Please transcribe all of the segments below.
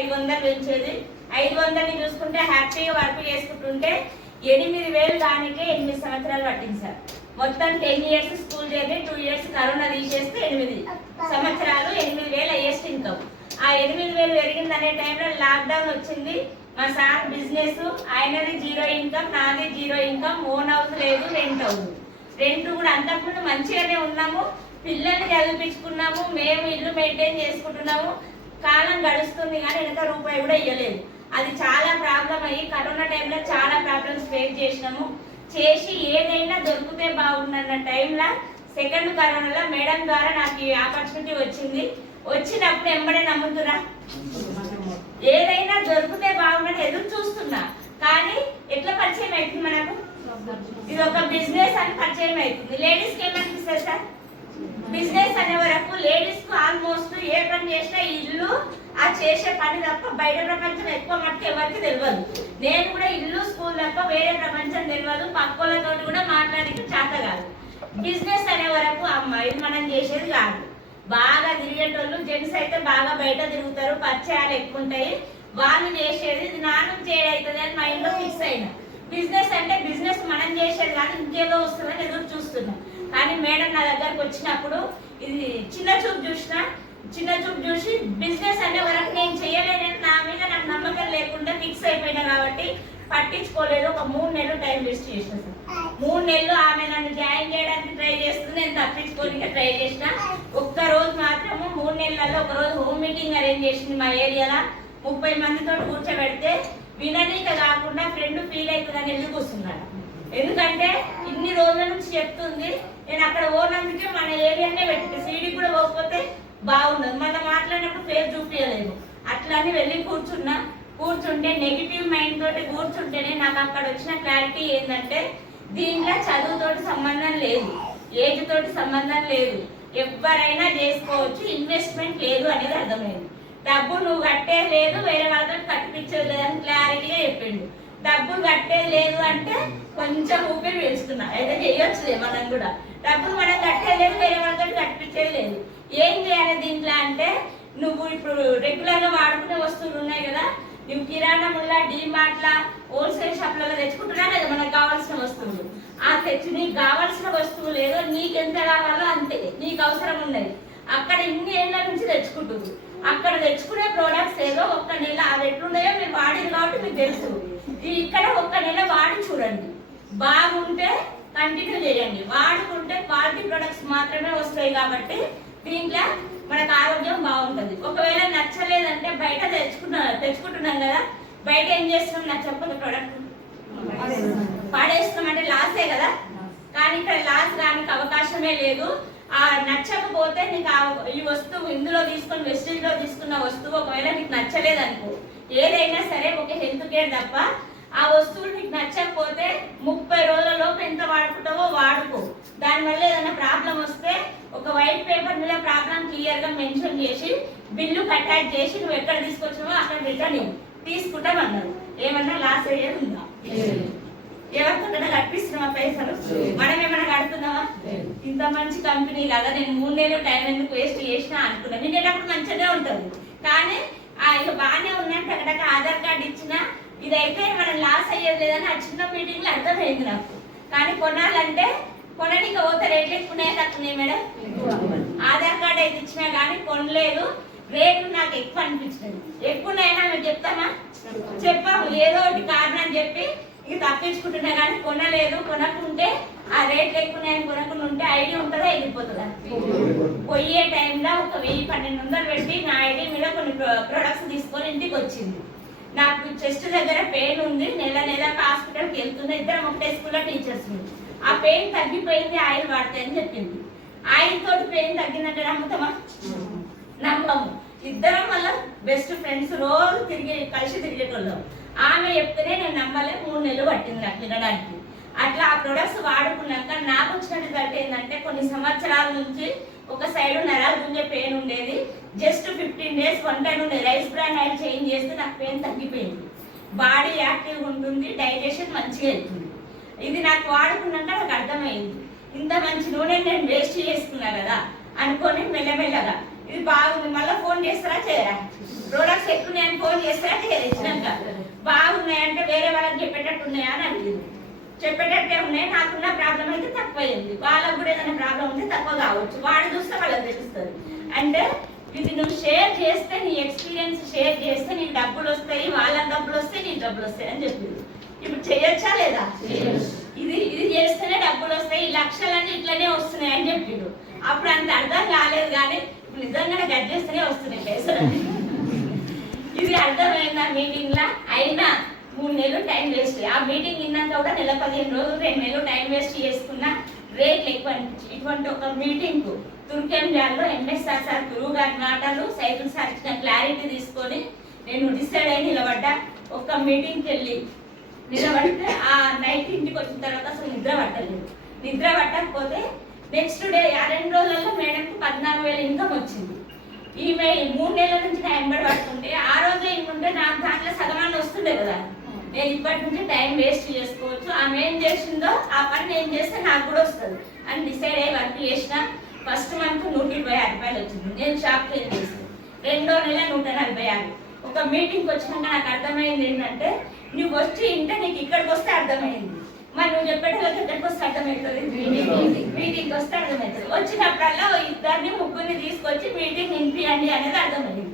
500 పెంచేది. 500ని చూసుకుంటే హ్యాపీగా వర్క్ చేసుకుంటుంటే 8,000 దానికే 8 సంవత్సరాలు పట్టింది సార్. మొత్తం 10 years school journey, 2 years corona తీసేస్తే 8 సంవత్సరాలు 8,000 హైయెస్ట్ ఇన్కమ్. ఆ 8,000 పెరిగిందనే టైంలో లాక్డౌన్ వచ్చింది. మా సార్ బిజినెస్, ఆయనది 0 ఇన్కమ్, నాది 0 ఇన్కమ్. ఓన్ హౌస్ లేదు, రెంట్ హౌస్. రెంట్ కూడా అంతకుముందు మంచిగానే ఉన్నాము, పిల్లల్ని చదివించుకున్నాము, మేము ఇల్లు మెయింటైన్ చేసుకుంటున్నాము. కాలం గడుస్తుంది కానీ వెనక రూపాయి కూడా ఇవ్వలేదు. అది చాలా ప్రాబ్లం అయ్యి కరోనా టైంలో చాలా ప్రాబ్లమ్స్ ఫేస్ చేసినాము. చేసి ఏదైనా దొరికితే బాగుందన్న టైంలో సెకండ్ కరోనాలో మేడం ద్వారా నాకు ఈ ఆపర్చునిటీ వచ్చింది. వచ్చినప్పుడు ఎంబడే నమ్ముతున్నా, ఏదైనా దొరికితే బాగుందని ఎదురు చూస్తున్నా. కానీ ఎట్లా పరిచయం అవుతుంది మనకు, ఇది ఒక బిజినెస్ అని పరిచయం అవుతుంది. లేడీస్కి ఏమనిపిస్తుంది సార్, బిజినెస్ అనే వరకు లేడీస్ కు ఆల్మోస్ట్ ఏ పని చేసినా ఇల్లు ఆ చేసే పని తప్ప బయట ప్రపంచం ఎక్కువ మట్టుకు ఎవరికి తెలియదు. నేను కూడా ఇల్లు స్కూల్ తప్ప వేరే ప్రపంచం తెలియదు. పక్కలతో కూడా మాట్లాడికి చేత కాదు. బిజినెస్ అనే వరకు అమ్మ ఇది మనం చేసేది కాదు. బాగా తిరిగేటోళ్ళు జెంట్స్ అయితే బాగా బయట తిరుగుతారు, పరిచయాలు ఎక్కువ ఉంటాయి, వాళ్ళు చేసేది ఇది నాన్న చేయవుతుంది అని మైండ్ లో ఫిక్స్ అయినా. బిజినెస్ అంటే బిజినెస్ మనం చేసేది కాదు, ఇంకేదో వస్తుందని ఎదురు చూస్తున్నాం. కానీ మేడం నా దగ్గరకు వచ్చినప్పుడు ఇది చిన్న చూపు చూసి బిజినెస్ అనే వరకు నేను చేయలేనని నా మీద నాకు నమ్మకం లేకుండా ఫిక్స్ అయిపోయినా కాబట్టి పట్టించుకోలేదు. ఒక 3 నెలలు టైం వేస్ట్ చేసిన సార్. 3 నెలలు ఆమె నన్ను జాయిన్ చేయడానికి ట్రై చేస్తుంది, నేను తప్పించుకోనికి ట్రై చేసిన. ఒక్కరోజు మాత్రము 3 నెలలలో ఒకరోజు హోమ్ మీటింగ్ అరేంజ్ చేసింది మా ఏరియాలో. 30 మందితో కూర్చోబెడితే విననీక కాకుండా ఫ్రెండ్ ఫీల్ అవుతుందని ఎందుకు వస్తున్నాడు. ఎందుకంటే ఇన్ని రోజుల నుంచి చెప్తుంది, నేను అక్కడ ఓనందుకే మన ఏరియానే పెట్టింది. సీడీ కూడా పోకపోతే బాగుండదు, మనం మాట్లాడినప్పుడు పేరు చూపించలేదు. అట్లానే వెళ్ళి కూర్చుంటే నెగిటివ్ మైండ్ తోటి కూర్చుంటేనే నాకు అక్కడ వచ్చిన క్లారిటీ ఏంటంటే దీంట్లో చదువుతోటి సంబంధం లేదు, ఏజ్ తోటి సంబంధం లేదు, ఎవరైనా చేసుకోవచ్చు, ఇన్వెస్ట్మెంట్ లేదు అనేది అర్థమైంది. డబ్బు నువ్వు కట్టేది లేదు, వేరే వాళ్ళతో కట్టిపించేది లేదని క్లారిటీగా చెప్పిండు. డబ్బులు కట్టేది లేదు అంటే కొంచెం ఊపిరి పీల్చుకున్నా, అయితే చేయొచ్చులే మనం కూడా. డబ్బులు మనం కట్టేది లేదు, వేరే వాళ్ళతో కట్టిపించేది లేదు. ఏం చేయాలి దీంట్లో అంటే, నువ్వు ఇప్పుడు రెగ్యులర్ గా వాడుకునే వస్తువులు ఉన్నాయి కదా, నువ్వు కిరాణా ముల్లా, డీమార్ట్ల, హోల్సేల్ షాప్లలో తెచ్చుకుంటున్నా కదా మనకు కావాల్సిన వస్తువులు. ఆ నీకు కావాల్సిన వస్తువులు ఏదో నీకెంత కావాలో అంతే నీకు అవసరం ఉన్నది. అక్కడ ఇన్ని ఏళ్ళ నుంచి తెచ్చుకుంటుంది. అక్కడ తెచ్చుకునే ప్రోడక్ట్స్ ఏదో 1 నెల అవి ఎట్లున్నాయో మీరు వాడిరు కాబట్టి మీకు తెలుసు. ఇక్కడ 1 నెల వాడి చూడండి, బాగుంటే కంటిన్యూ చేయండి, వాడుకుంటే క్వాలిటీ ప్రొడక్ట్స్ మాత్రమే వస్తాయి. కాబట్టి దీంట్లో మనకు ఆరోగ్యం బాగుంటుంది. ఒకవేళ నచ్చలేదంటే బయట తెచ్చుకుంటున్నాం కదా, బయట ఏం చేస్తున్నాం నచ్చకపోతే ప్రోడక్ట్ పాడేస్తున్నాం అంటే లాసే కదా. కానీ ఇక్కడ లాస్ రానికి అవకాశమే లేదు. ఆ నచ్చకపోతే నీకు ఈ వస్తువు ఇందులో తీసుకుని వెస్టేజ్ లో తీసుకున్న వస్తువు ఒకవేళ నీకు నచ్చలేదనుకో, ఏదైనా సరే ఒక హెల్త్ కేర్ తప్ప ఆ వస్తువులు నీకు నచ్చకపోతే 30 రోజులలోపు ఎంత వాడుకుంటావో వాడుకో. దానివల్ల ఏదైనా ప్రాబ్లం వస్తే ఒక వైట్ పేపర్ మీద ప్రాబ్లం క్లియర్ గా మెన్షన్ చేసి బిల్లు అటాచ్ చేసి నువ్వు ఎక్కడ తీసుకొచ్చినావో అక్కడ రిటర్న్ తీసుకుంటామన్నారు. ఏమన్నా లాస్ అయ్యేది ఉందా? ఎవరితో కట్టిస్తున్నావా పైసలు? మనం ఏమైనా కడుతున్నావా? ఇంత మంచి కంపెనీ కదా, నేను 3 నెలలు టైం ఎందుకు వేస్ట్ చేసినా అనుకున్నా. నిన్నప్పుడు మంచిగానే ఉంటుంది కానీ ఇక బాగానే ఉన్నట్టు అక్కడ ఆధార్ కార్డు ఇచ్చినా ఇదైతే మనం లాస్ అయ్యేది లేదని ఆ చిన్న మీటింగ్ లో అర్థమైంది నాకు. కానీ కొనాలంటే కొనడానికి పోతే రేట్లు ఎక్కువనే తక్కువనే మేడం. ఆధార్ కార్డు అయితే ఇచ్చినా కానీ కొనలేదు, రేట్లు నాకు ఎక్కువ అనిపించినది. ఎక్కువనైనా మేము చెప్తామా? చెప్పాము, ఏదో ఒకటి కారణం చెప్పి ఇక తప్పించుకుంటున్నా. కానీ కొనలేదు. కొనకుంటే ఆ రేట్లు ఎక్కువనాయని కొనకుండా ఉంటే ఐడి ఉంటుందా వెళ్ళిపోతుందా? పోయే టైంలో ఒక 1000-1200 పెట్టి నా ఐడి మీద కొన్ని ప్రొడక్ట్స్ తీసుకొని ఇంటికి వచ్చింది. నాకు చెస్ట్ దగ్గర పెయిన్ ఉంది, నెల హాస్పిటల్కి వెళ్తున్నా. ఇద్దరం ఒకటే స్కూల్లో టీచర్స్. ఆ పెయిన్ తగ్గిపోయింది, ఆయిల్ వాడతాయని చెప్పింది. ఆయిల్ తోటి పెయిన్ తగ్గిందంటే నమ్ముతామా? నమ్మము. ఇద్దరం వల్ల బెస్ట్ ఫ్రెండ్స్, రోజు కలిసి తిరిగేటోళ్ళం. ఆమె చెప్తేనే నేను నమ్మలే. 3 నెలలు పట్టింది నాకు తినడానికి. అట్లా ఆ ప్రొడక్ట్స్ వాడుకున్నాక నాకు వచ్చిన రిజల్ట్ ఏంటంటే, కొన్ని సంవత్సరాల నుంచి ఒక సైడ్ నరాలు గుంజే పెయిన్ ఉండేది. జస్ట్ 15 డేస్ 1 టైం ఉండే రైస్ బ్రాన్ ఆయిల్ చేంజ్ చేస్తే నాకు పెయిన్ తగ్గిపోయింది. బాడీ యాక్టివ్గా ఉంటుంది, డైజెషన్ మంచిగా వెళ్తుంది. ఇది నాకు వాడుకున్నాక నాకు అర్థమైంది, ఇంత మంచి నూనె నేను వేస్ట్ చేసుకున్నా కదా అనుకొని మెల్లమెల్లగా ఇది బాగుంది. మళ్ళీ ఫోన్ చేస్తారా చేయరా? ప్రొడక్ట్స్ ఎక్కున్నాయని ఫోన్ చేస్తే ఇచ్చినాక బాగున్నాయంటే వేరే వాళ్ళకి చెప్పేటట్టు ఉన్నాయా అని అడిగింది. చెప్పేటట్టే ఉన్నాయి, నాకున్న ప్రాబ్లం అయితే తక్కువైంది, వాళ్ళకు కూడా ఏదైనా ప్రాబ్లం ఉంటే తక్కువ కావచ్చు, వాడు చూస్తే వాళ్ళకి తెలుస్తుంది. అంటే ఇది నువ్వు షేర్ చేస్తే, నీ ఎక్స్పీరియన్స్ షేర్ చేస్తే నీకు డబ్బులు వస్తాయి, వాళ్ళకి డబ్బులు వస్తాయి, నీకు డబ్బులు వస్తాయి అని చెప్పింది. ఇప్పుడు చేయొచ్చా లేదా? ఇది ఇది చేస్తేనే డబ్బులు వస్తాయి, ఈ లక్షలన్నీ ఇట్లనే వస్తున్నాయి అని చెప్పిండు. అప్పుడు అంత అర్థం కాలేదు, కానీ నిజంగానే గట్ చేస్తేనే వస్తున్నాయి పైసలు. ఇది అర్థమైందా మీటింగ్ లా? అయినా 3 నెలలు టైం వేస్ట్. ఆ మీటింగ్ విన్నాక కూడా నెల 15 రోజులు 2 నెలలు టైం వేస్ట్ చేసుకున్నా రేట్లు ఎక్కువ. ఇటువంటి ఒక మీటింగ్ కు తుర్కెంజాల్లో ఎంఎస్ఆర్ సార్ గురువు గారి మాటలు, సైకిల్ సార్ ఇచ్చిన క్లారిటీ తీసుకొని నేను డిసైడ్ అయి నిలబడ్డా. ఒక్క మీటింగ్కి వెళ్ళి నిలబడితే ఆ నైట్ ఇంటికి వచ్చిన తర్వాత అసలు నిద్ర పట్టలేదు. నిద్ర పట్టకపోతే నెక్స్ట్ డే ఆ 2 రోజులలో మేడంకు 14,000 ఇన్కమ్ వచ్చింది. ఈమె 3 నెలల నుంచి టైం పడుతుంటే ఆ రోజే ఇంకుంటే నాకు దాంట్లో సగమాన్ని వస్తుండే కదా. నేను ఇప్పటి నుంచి టైం వేస్ట్ చేసుకోవచ్చు, ఆమె ఏం చేసిందో ఆ పని నేను చేస్తే నాకు కూడా వస్తుంది అని డిసైడ్ అయ్యి వర్క్ చేసిన. ఫస్ట్ మంత్ 126 రూపాయలు వచ్చింది. నేను షాప్ క్లీన్ చేసాను. 2వ నెల 146. ఒక మీటింగ్కి వచ్చినాక నాకు అర్థమైంది ఏంటంటే, నువ్వు వచ్చి ఇంటే నీకు ఇక్కడికి వస్తే అర్థమైంది, మరి నువ్వు చెప్పేటోళ్ళకి ఎక్కడికి వస్తే అర్థమవుతుంది, మీటింగ్కి వస్తే అర్థమవుతుంది. వచ్చినప్పుడల్లా 2 3 తీసుకొచ్చి మీటింగ్ వినిపియండి అనేది అర్థమైంది.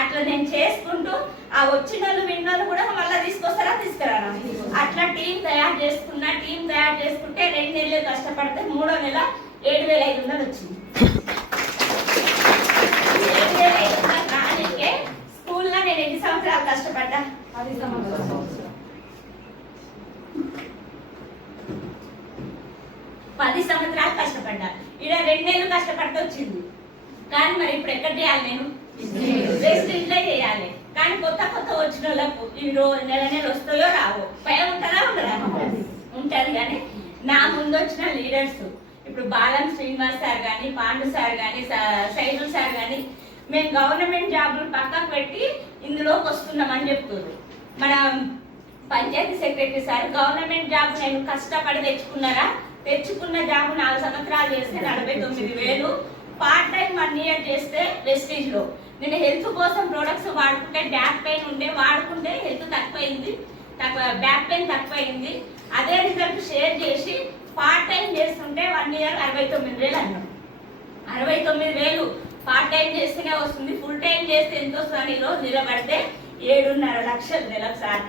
అట్లా నేను చేసుకుంటూ ఆ వచ్చిన వాళ్ళు విన్నోళ్ళు కూడా మళ్ళీ తీసుకొస్తారా తీసుకురారా అట్లా టీం తయారు చేసుకున్నా. టీం తయారు చేసుకుంటే 2 నెలలు కష్టపడితే 3వ నెల 7,500 వచ్చింది. 7,500 రానికే స్కూల్లో నేను ఎన్ని సంవత్సరాలు కష్టపడ్డా? 10 సంవత్సరాలు. 10 సంవత్సరాలు కష్టపడ్డా. ఇక్కడ 2 నెలలు కష్టపడితే వచ్చింది. కానీ మరి ఇప్పుడు ఎక్కడ చేయాలి? నేను వేస్ట్ ఇంట్లో చేయాలి. కానీ కొత్త వచ్చిన వాళ్ళకు ఈ రోజు నెల వస్తాయో రావో భయం ఉంటుందా? ఉండదా? ఉంటుంది. కానీ నా ముందు వచ్చిన లీడర్స్ ఇప్పుడు బాలం శ్రీనివాస్ సార్ కానీ, పాండు సార్ కానీ, సైదుల్ సార్ కానీ, మేము గవర్నమెంట్ జాబులు పక్కకు పెట్టి ఇందులోకి వస్తున్నామని చెప్తున్నారు. మన panchayat secretary sir government job నేను కష్టపడి తెచ్చుకున్న జాబు 4 సంవత్సరాలు చేస్తే 49,000, పార్ట్ టైం 1 ఇయర్ చేస్తే వెస్టేజ్ లో. నేను హెల్త్ కోసం ప్రొడక్ట్స్ వాడుకుంటే బ్యాక్ పెయిన్ ఉండే, వాడుకుంటే హెల్త్ తక్కువైంది, బ్యాక్ పెయిన్ తక్కువైంది. అదే రిజల్ట్ షేర్ చేసి పార్ట్ టైం చేస్తుంటే 1 ఇయర్ 69,000 అన్నాం. 69,000 పార్ట్ టైం చేస్తేనే వస్తుంది, ఫుల్ టైం చేస్తే ఎంత వస్తుంది? ఈరోజు నిలబడితే 7.5 లక్షలు నెలకు సార్.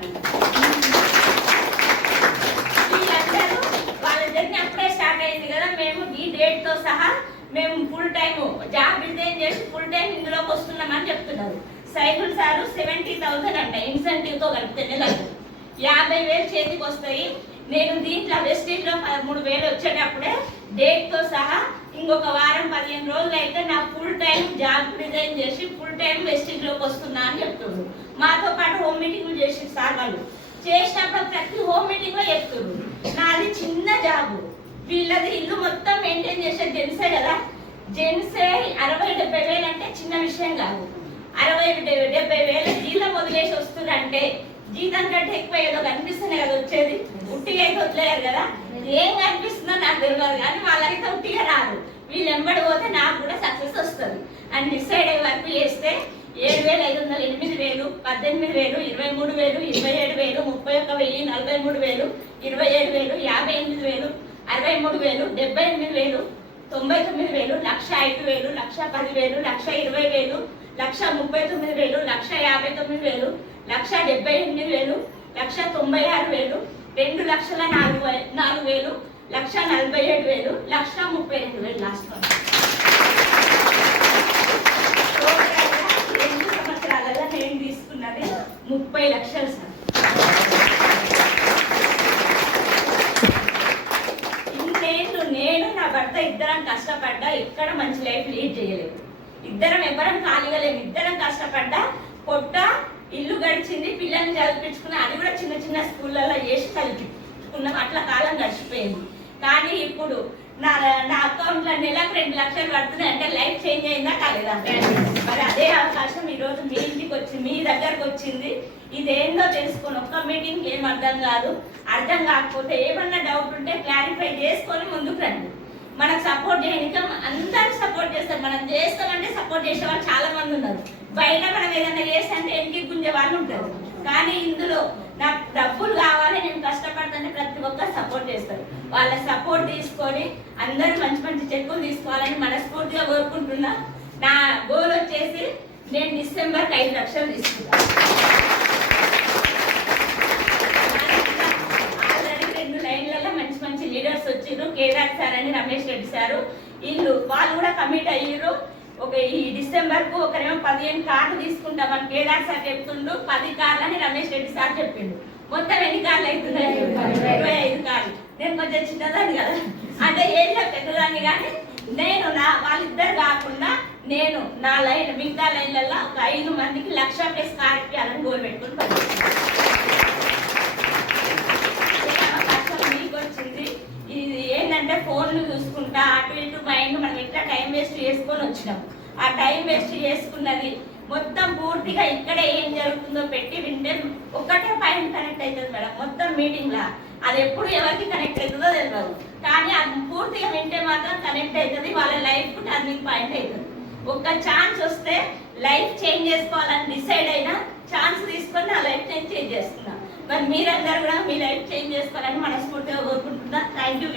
వీళ్ళందరూ వాళ్ళ జర్నీ అప్పుడే స్టార్ట్ అయింది కదా. మేము ఈ డేట్ తో సహా మేము ఫుల్ టైం జాబ్ రిజైన్ చేసి ఫుల్ టైం ఇందులోకి వస్తున్నామని చెప్తున్నారు. సైకిల్ సారు 70,000 అంట ఇన్సెంటివ్ తో కలిపితే నెలకు 50,000 చేతికి వస్తాయి. నేను దీంట్లో వెస్టేజ్ లో 13,000 వచ్చేటప్పుడే డేట్ తో సహా ఇంకొక వారం 15 రోజులు అయితే నా ఫుల్ టైం జాబ్ రిజైన్ చేసి ఫుల్ టైం వెస్టేజ్ లోకి వస్తున్నా అని చెప్తున్నారు. మాతో పాటు హోమ్ మీటింగ్లు చేసి సార్ వాళ్ళు చేసినప్పుడు ప్రతి హోమ్ మీటింగ్ లో చెప్తున్నారు. నాది చిన్న జాబు, వీళ్ళది ఇల్లు మొత్తం మెయింటైన్ చేసే జెంట్సే కదా. జెంట్సే 60-70,000 అంటే చిన్న విషయం కాదు. 60-70,000 జీతం వదిలేసి వస్తుందంటే జీతం కంటే ఎక్కువ ఏదో కనిపిస్తుంది కదా వచ్చేది. ఉట్టిగా అయితే వదిలేరు కదా. ఏం కనిపిస్తుందో నాకు తెలియదు, కానీ వాళ్ళకైతే ఉట్టిగా రాదు. వీళ్ళు ఎంబడి పోతే నాకు కూడా సక్సెస్ వస్తుంది అని డిసైడ్ అయ్యి వర్క్ చేస్తే 7,500, 8,000, 18,000, 23,000, 27,000, 31,000, 43,000, 27,000, 58,000, 63,000, 78,000, 99,000, 1,05,000, 1,10,000, 1,20,000, 1,39,000, 1,59,000, 1,78,000, 1,96,000, 2,04,000, 1,47,000, 1,32,000 లాస్ట్ మంత్. 2 సంవత్సరాలలో నేను తీసుకున్నది 30 లక్షలు సార్. ఇన్నేళ్ళు నేను నా భర్త ఇద్దరం కష్టపడ్డా, ఎక్కడ మంచి లైఫ్ లీడ్ చేయలేదు. ఇద్దరం ఎవరం ఖాళీగా లేము, ఇద్దరం కష్టపడ్డా. పొట్ట ఇల్లు గడిచింది, పిల్లల్ని చదివించుకున్నా, అది కూడా చిన్న చిన్న స్కూళ్ళల్లో చేసి చదివించుకున్నాం. అట్లా కాలం గడిచిపోయింది. కానీ ఇప్పుడు నా అకౌంట్ లో నెలకు 2 లక్షలు పడుతుంది అంటే లైఫ్ చేంజ్ అయిందా కాలేదా? మరి అదే అవకాశం ఈ రోజు మీ ఇంటికి వచ్చింది, మీ దగ్గరకు వచ్చింది. ఇదేందో తెలుసుకొని ఒక్క మీటింగ్ ఏం అర్థం కాదు. అర్థం కాకపోతే ఏమన్నా డౌట్ ఉంటే క్లారిఫై చేసుకొని ముందుకు రండి. మనకు సపోర్ట్ చేయడానికి అందరూ సపోర్ట్ చేస్తారు. మనం చేస్తామంటే సపోర్ట్ చేసే వాళ్ళు చాలా మంది ఉన్నారు. బయట మనం ఏదైనా చేస్తే అంటే ఎన్నికి గుంజే వాళ్ళు ఉంటారు. కానీ ఇందులో నాకు డబ్బులు కావాలి, నేను కష్టపడుతుంటే ప్రతి ఒక్కరు సపోర్ట్ చేస్తారు. వాళ్ళ సపోర్ట్ తీసుకొని అందరూ మంచి మంచి చెక్కులు తీసుకోవాలని మనస్ఫూర్తిగా కోరుకుంటున్నా. నా గోల్ వచ్చేసి నేను డిసెంబర్కి 5 లక్షలు తీసుకున్నాను. ఆల్రెడీ 2 లైన్లలో మంచి మంచి లీడర్స్ వచ్చిర్రు. కేదార్ సార్ అని, రమేష్ రెడ్డి సారు, వాళ్ళు కూడా కమిట్ అయ్యారు. ఈ డిసెంబర్కు ఒకరేమో 15 కార్లు తీసుకుంటామని కేదార్ సార్ చెప్తుండు, 10 కార్లు అని రమేష్ రెడ్డి సార్ చెప్పిండు. మొత్తం ఎన్ని కార్లు అవుతున్నాయి? 25 కార్లు. నేను కొంచెం చిన్నదాన్ని కదా, అంటే ఏం పెద్దదాన్ని, కానీ నేను వాళ్ళిద్దరు కాకుండా నేను నా లైన్ మిగతా లైన్లలో ఒక 5 మందికి 1 లక్ష ప్లస్ కార్ ఇప్పించాలని గోల్ పెట్టుకుని కష్టం మీకు వచ్చింది. ఇది ఏంటంటే ఫోన్లు చూసుకుంటా అటు ఇటు మైండ్ మనం ఎట్లా టైం వేస్ట్ చేసుకొని వచ్చినాం. ఆ టైం వేస్ట్ చేసుకున్నది మొత్తం పూర్తిగా ఇక్కడే ఏం జరుగుతుందో పెట్టి వింటే ఒక్కటే పాయింట్ కనెక్ట్ అవుతుంది మేడం. మొత్తం మీటింగ్ లా అది ఎప్పుడు ఎవరికి కనెక్ట్ అవుతుందో తెలియదు, కానీ అది పూర్తిగా వింటే మాత్రం కనెక్ట్ అవుతుంది. వాళ్ళ లైఫ్ టర్నింగ్ పాయింట్ అవుతుంది. ఒక్క ఛాన్స్ వస్తే లైఫ్ చేంజ్ చేసుకోవాలని డిసైడ్ అయినా ఛాన్స్ తీసుకొని నా లైఫ్ చేంజ్ చేసుకున్నా. మరి మీరందరూ కూడా మీ లైఫ్ చేంజ్ చేసుకోవాలని మనస్ఫూర్తిగా కోరుకుంటున్నా. Thank you.